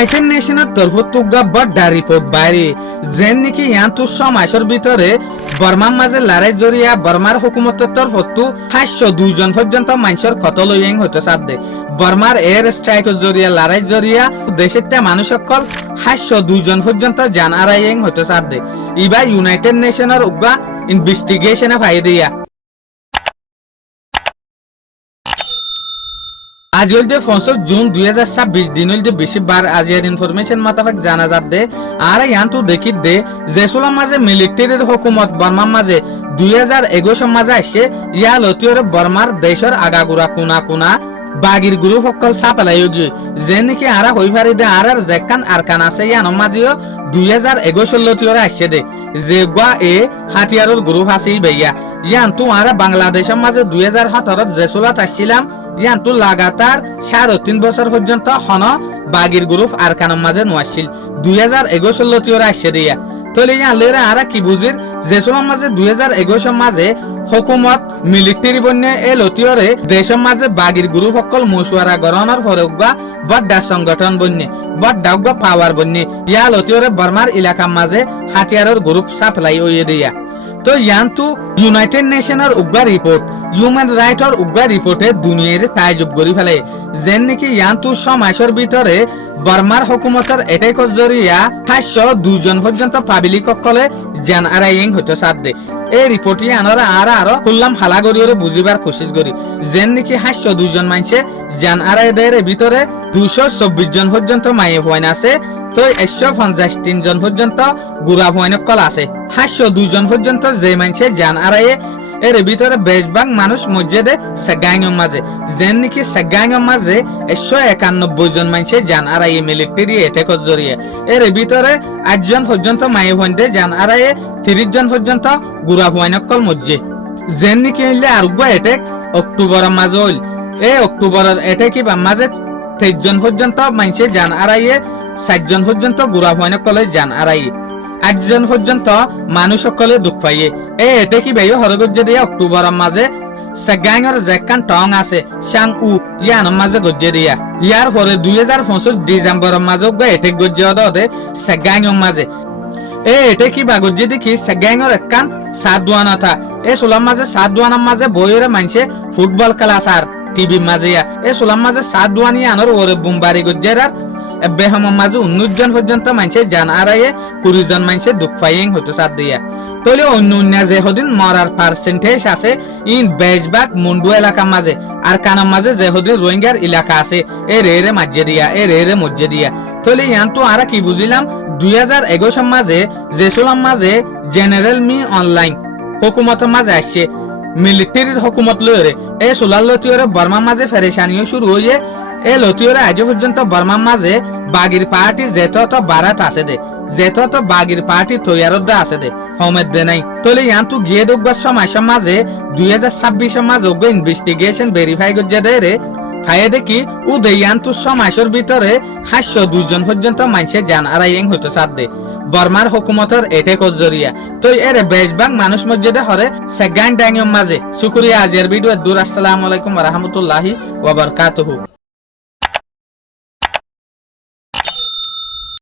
United নেশনের তরফতুগা বড় report বাইরে যেন নাকি ইয়ান্তু সমাজের ভিতরে বর্মার মাঝে লড়াই জড়িয়া বর্মার হুকুমতের তরফতু 502 জন পর্যন্ত মানুষের কতল ইং হতে সাধ্যে বর্মার এয়ার স্ট্রাইকের জড়িয়া লড়াই জড়িয়া দেশের মানুষ সকল 502 জন পর্যন্ত জান আড়াই ইং হতে সাধ্যে ইবা ইউনাইটেড নেশনের উগা ইনভেস্টিগেশনে ফাই দিয়া আজ হইতে 5 জুন 2026 দিন হইতে বেশিবার আজিয়ার ইনফরমেশন মোতাবেক জানা যাচ্ছে আর ইয়ান্তু দেখি দে যেসুলার মাঝে মিলিটারির হুকুমত বর্মার মাঝে 2021 মাঝে আসছে ইয়া লতিয়র বর্মার দেশের আগাগুড়া কোনা কোনা বাগির গ্রুপ সকল সাপলাই গিয়ে যে নাকি আরা হই পারি দে আর জেকান আরকান আছে ইয়ান মাঝেও 2021 লতিয়রে আসছে দে যে গা এ হাতিয়ারের গ্রুপ আছে ভাইয়া ইয়ান্তু আরা বাংলাদেশের মাঝে 2017 যেসুলাত আসছিলাম ইয়ান্তু লাগাতার 3.5 বছর পর্যন্ত হন বাগির গ্রুপ আরকানের মাঝে নোয়াছিল 2021 লতিয়রে আসছে দিয়া তলে ইয়া লেরা আরা কি বুঝির যেসুলার মাঝে 2021 মাঝে হুকুমত মিলিটারি বন্যে এ লতিয়রে দেশের মাঝে বাগির গ্রুপ সকল মশওয়ারা গ্রহণের ফরগা বড় সংগঠন বন্যে বড় পাওয়ার বন্যে ইয়া লতিয়রে বর্মার এলাকার মাঝে হাতিয়ারের গ্রুপ সাপ্লাই হইয়ে দিয়া তো ইয়ান্তু ইউনাইটেড নেশনের উগা রিপোর্ট হিউম্যান রাইটর উগা রিপোর্টে দুনিয়ার তাইজব করি ফেলে যেন নাকি ইয়ান্তু সমাজের ভিতরে বর্মার হুকুমতের এটাকর জরিয়া 502 জন পর্যন্ত পাবলিক সকলে জান আড়াইং হতে সাধ্যে এই রিপোর্টে আনারা আরো খুললাম হালা গরিয়রে বুঝিবার কোশিশ করি যেন নাকি 502 জন মানুষে জান আড়াই দেয়ের ভিতরে 224 জন পর্যন্ত মায়ে ভয় আছে তো 153 জন পর্যন্ত গুড়া ভয় কল আছে 502 জন পর্যন্ত যে মানুষে জান আড়াইয়ে এর ভিতরে বেশভাগ মানুষ মসজিদে সেগাইঙের মাঝে যেন নাকি সেগাইঙের মাঝে 191 জন মানুষে জান আড়াইয়ে মিলিটারি এটাকর জড়িয়ে এর ভিতরে 8 জন পর্যন্ত মায়ে ভয়তে জান আড়াইয়ে 30 জন পর্যন্ত গুড়া ভয়নকল মসজিদ যেন নাকি হইলে আরগা এটেক অক্টোবরের মাঝে হইল এই অক্টোবরের এটেকি বা মাঝে 23 জন পর্যন্ত মানুষে জান আড়াইয়ে 60 জন পর্যন্ত গুড়া ভয়নকলে জান আড়াইয়ে 8 জন পর্যন্ত মানুষ সকলে দুঃখ পাইয়ে এতে কি ভাই হরগজ্জে দিয়া অক্টোবরের মাঝে সেগাইঙের জেকান টং আছে সাং উ ইয়ান মাঝে গজ্জে দিয়া ইয়ার পরে 2025 ডিসেম্বরের মাঝে এতে গজ্জে দে সেগাইঙের মাঝে এতে কি বা গজ্জে দেখি সেগাইঙের একান সাদওয়ানা থা এ সোলার মাঝে সাদওয়ানার মাঝে বইরে মানছে ফুটবল খেলা সার টিভি মাঝে এ সোলার মাঝে সাদওয়ানি আনর ওরে বুমবারি গজ্জেরার বেহমের মাঝে 19 জন পর্যন্ত মানুষের জান আড়াইয়ে 20 জন মানুষের দুঃখ পাইং হতে সাথ দিয়া তলে অন্য যে হদিন মরার পার্সেন্টেজ আছে ইন বেশভাগ মুন্ডু এলাকার মাঝে আর কানার মাঝে যে হদিন রোহিঙ্গার এলাকা আছে এ রে মাঝে দিয়া এ রে মধ্যে দিয়া তলে ইয়ান্তু আর কি বুঝিলাম 2021 মাঝে যেসুলাম মাঝে জেনারেল মি অনলাইন হুকুমতের মাঝে আসছে মিলিটারির হুকুমত লইরে এ সোলার লতিয়রে বর্মার মাঝে ফেরেশানিও শুরু হয়ে এ লতিয়রে আজ পর্যন্ত বর্মার মাঝে বাগির পার্টি যেত বারাত আছে দে যেত বাগির পার্টি তৈয়ারত আছে দে হোমের দে নাই তলে ইয়ান্তু গিয়ে দেখবার সময় মাঝে 2026 মাঝে ইনভেস্টিগেশন ভেরিফাই করছে দে রে ফায়ে দেখি ও দেয়ান্তু সমাজের ভিতরে 502 জন পর্যন্ত মানুষের জান আড়াইং হতে সাধ্যে বর্মার হুকুমতের এটাকর জরিয়া তো এর বেশভাগ মানুষ মসজিদে হরে সেগাইন ডাইঙের মাঝে শুকরিয়া আজের ভিডিও দূর আসসালামু আলাইকুম ওয়া রাহমাতুল্লাহি ওয়া বারাকাতুহু।